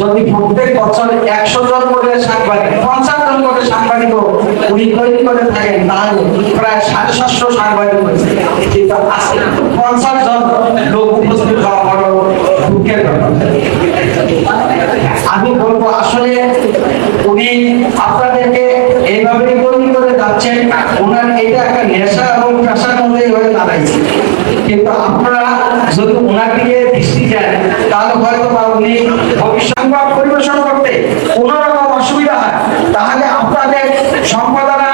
যদি প্রত্যেক বছর একশো জন করে সাংবাদিক, পঞ্চাশ জন করে সাংবাদিক করে তাহলে প্রায় সাড়ে সাতশো সাংবাদিক হয়েছে। কিন্তু আজকে পঞ্চাশ জন লোক উপস্থিত হওয়া বড় দুঃখের আমি বলব, আসলে উনি আপনাদেরকে এইভাবে তৈরি করে যাচ্ছেন, ওনার এটা একটা নেশা এবং পেশার মধ্যে হয়ে দাঁড়াইছে। কিন্তু আপনারা যদি ওনার দিকে দৃষ্টি দেন তাহলে হয়তো বা উনি সংবাদ পরিবেশন করতে কোনো রকম অসুবিধা হয়। তাহলে আপনাদের সম্পাদনা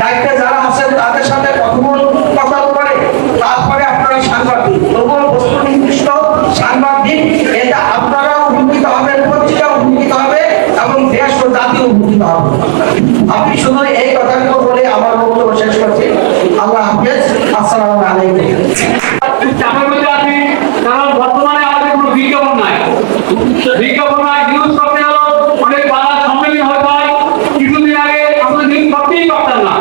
দায়িত্বে যারা আছেন তাদের সাথে কথোপকথন করে তারপরে আপনারা সাংবাদিক। প্রবল বস্তু নির্দিষ্ট সাংবাদিক, এটা আপনারাও উপকৃত হবেন পত্রিকা উপকৃত হবে এবং দেশ ও জাতি উপকৃত হবে। আমি শুধু এই কথাগুলো বলে আমার বক্তব্য শেষ করছি। আল্লাহ হাফেজ। আসসালামু আলাইকুম। বর্তমানে আমাদের কোনো বিজ্ঞাপন নাই। বিজ্ঞাপন নাই নিউজ করতে হলো অনেক বাধা সম্মেলন হয়ে যায় কিছুদিন আগে আমরা নিউজ করতেই পারতাম না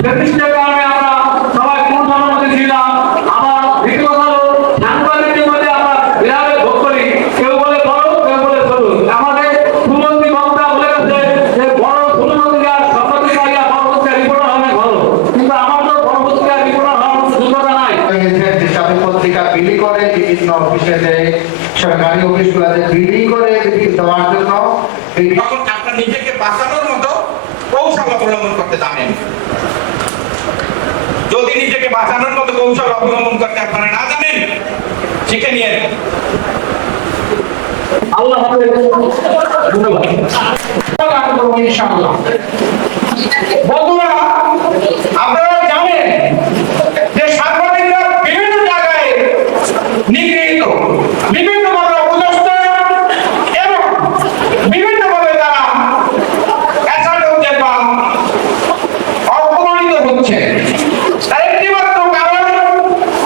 সেটিস্টের কারণে আমরা সবাই কোন মধ্যে ছিলাম আমার দ্বিতীয় কথা হলো সাংবাদিকদের মধ্যে আমরা বিরাট ভোগ করি কেউ বলে বড় কেউ বলে ছোট আমাদের সুমন্ত্রী বক্তা বলে গেছে যে বড় সুমন্ত্রী আর সাংবাদিক আর বড় পত্রিকা রিপোর্টার হবে ভালো কিন্তু আমার তো বড় পত্রিকা রিপোর্টার হওয়ার মতো যোগ্যতা নাই হয়েছে যে সাথে পত্রিকা বিলি করে বিভিন্ন অফিসে দেয় সরকারি অফিসগুলোতে বিলি করে দেওয়ার জন্য এই তখন আপনার নিজেকে বাঁচানোর মতো কৌশল অবলম্বন করতে জানেন। যদি নিজেকে বাঁচানোর মতো কৌশল অবলম্বন করতে আপনারা না জানেন শিখে নিয়ে আল্লাহ ধন্যবাদ। বন্ধুরা আপনারা জানেন যে সাংবাদিকরা বিভিন্ন জায়গায় নিগৃহীত বিভিন্নভাবে অপদস্থ এবং বিভিন্নভাবে তারা অ্যাসাল্ট হচ্ছে বা অপমানিত হচ্ছে তার একটিমাত্র কারণ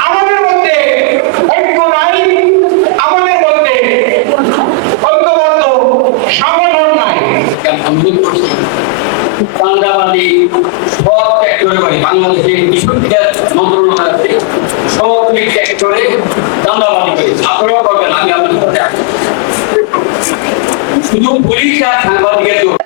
আমাদের মধ্যে ঐক্য নাই আমাদের মধ্যে ঐক্যবদ্ধ সংগঠন নাই চাঁদাবাদী সব ত্যাগ বাংলাদেশের বিশ্ববিদ্যালয় মন্ত্রণালয় আছে সব সেক্টরে করে। করেছে আপনারাও করবেন, আমি আপনাদের সাথে। শুধু পুলিশ আর সাংবাদিকের জন্য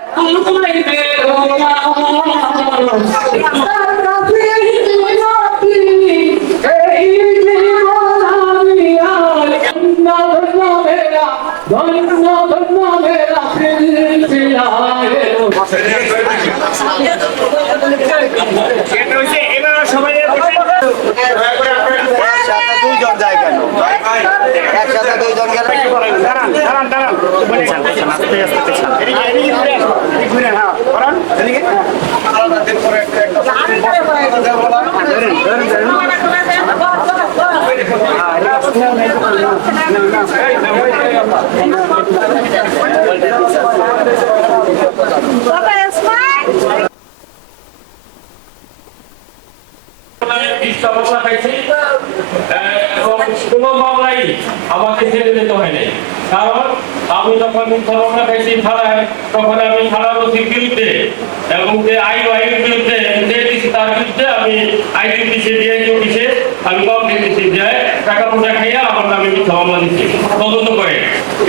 কোনো মামলাই আমাকে ছেড়ে দিতে হয় নাই। কারণ আমি যখন মিথ্যা মামলা খাইছি থানায়, তখন আমি থানার ওসির বিরুদ্ধে এবং যে আইন আইনের বিরুদ্ধে দিছি, তার বিরুদ্ধে আমি আইন দিছে দিয়ে দিছে আমি কমপ্লেন দিছি যে টাকা পয়সা খাইয়া আমার নামে মিথ্যা মামলা দিচ্ছে তদন্ত করে।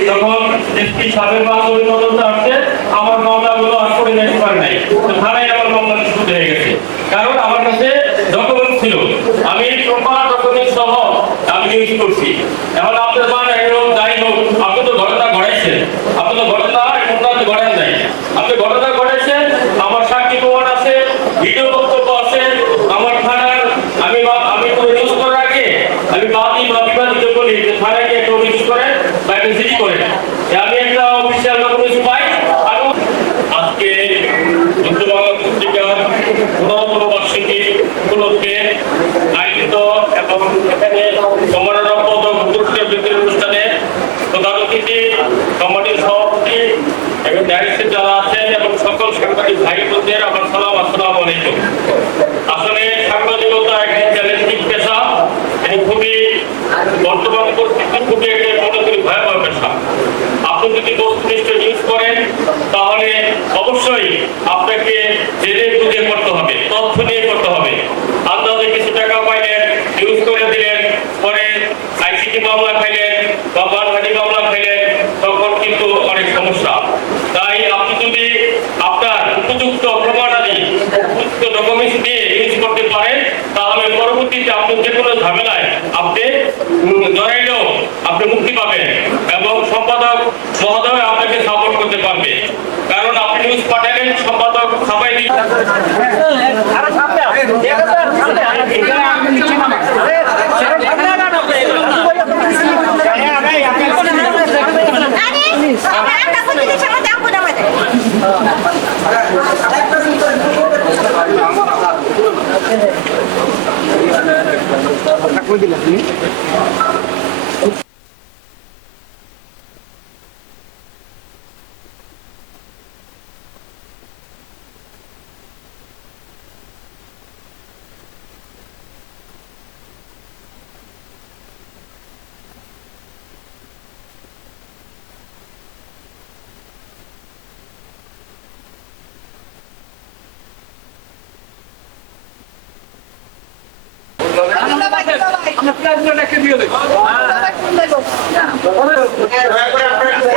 তখন এসপি সাহেবের মাধ্যমে তদন্ত আসছে, আমার মামলাগুলো আর করে যেতে পারে নাই। থানায় আমার মামলা শুরু হয়ে গেছে কারণ আমার কাছে ডকুমেন্ট ছিল আমি প্রপার ডকুমেন্ট সহ আমি ইউজ করছি এখন আপনার মানে যাই হোক, আপনি তো ঘটনা ঘটাইছেন। আপনি তো ঘটনা ঘটনা ঘটান নাই। আপনি ঘটনা ঘটাইছেন, আমার সাক্ষী প্রমাণ আছে, ভিডিও বক্তব্য আছে, আমার থানার, আমি আমি কোনো নিউজ করার আগে, আমি বাদী বা বিবাদিত বলি থানায় গিয়ে একটা অভিযোগ করেন বা একটা করেন যে আমি একটা অফিসিয়াল ডকুমেন্ট পাই আর আজকে হিন্দু বাংলা পত্রিকার পুনর্তম বার্ষিকী উপলক্ষে আয়োজিত এবং এখানে সম্মানরত পুরস্কার বিতরণ অনুষ্ঠানে প্রধান অতিথি কমিটির সভাপতি এবং ডাইরেক্টর যারা আছেন এবং সকল সাংবাদিক ভাই বোনদের আমার সালাম আসসালামু আলাইকুম আসলে সাংবাদিকতা একটি চ্যালেঞ্জিং পেশা এটি খুবই বর্তমান পরিস্থিতি খুবই একটি মনে করি ভয়াবহ পেশা আপনি যদি বস্তুনিষ্ঠ নিউজ করেন তাহলে অবশ্যই আপনাকে জেনে বুঝে করতে হবে তথ্য নিয়ে করতে হবে আন্দাজে কিছু টাকা পাইলেন নিউজ করে দিলেন পরে আইসিটি মামলা খাইলেন বা মানহানি মামলা খাইলেন তখন সাধারণ সম্পাদক সবাই আরে আমরা একটা কোন জিনিস আমরা দেখব না আমাদের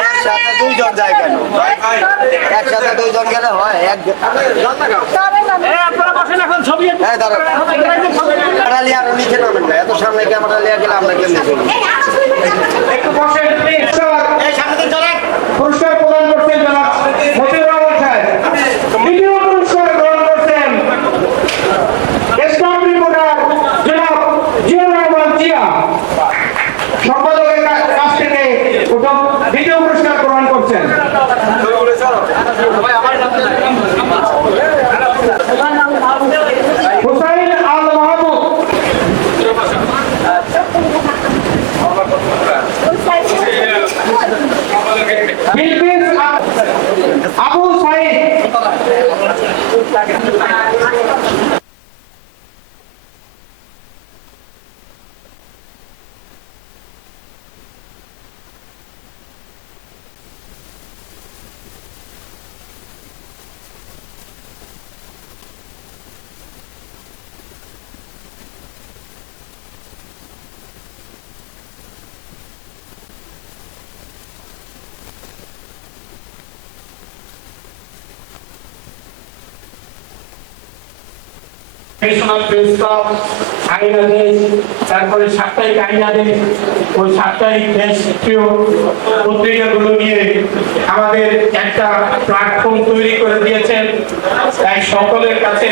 একসাথে দুইজন যায় কেন? একসাথে দুইজন গেলে হয় এক হ্যাঁ দাঁড়ান। ক্যামেরা আরও নিচে নামেন না এত সামনে ক্যামেরা লিয়ে গেলে আমরা কেমনে চলবো? একটু বসেন পুরস্কার প্রদান করছেন জনাব আ- আবু সাইদ। ন্যাশনাল পেস্টক আইন আদেশ তারপরে সাপ্তাহিক আইন আদেশ ওই সাপ্তাহিক দেশীয় পত্রিকাগুলো নিয়ে আমাদের একটা প্ল্যাটফর্ম তৈরি করে দিয়েছেন। তাই সকলের কাছে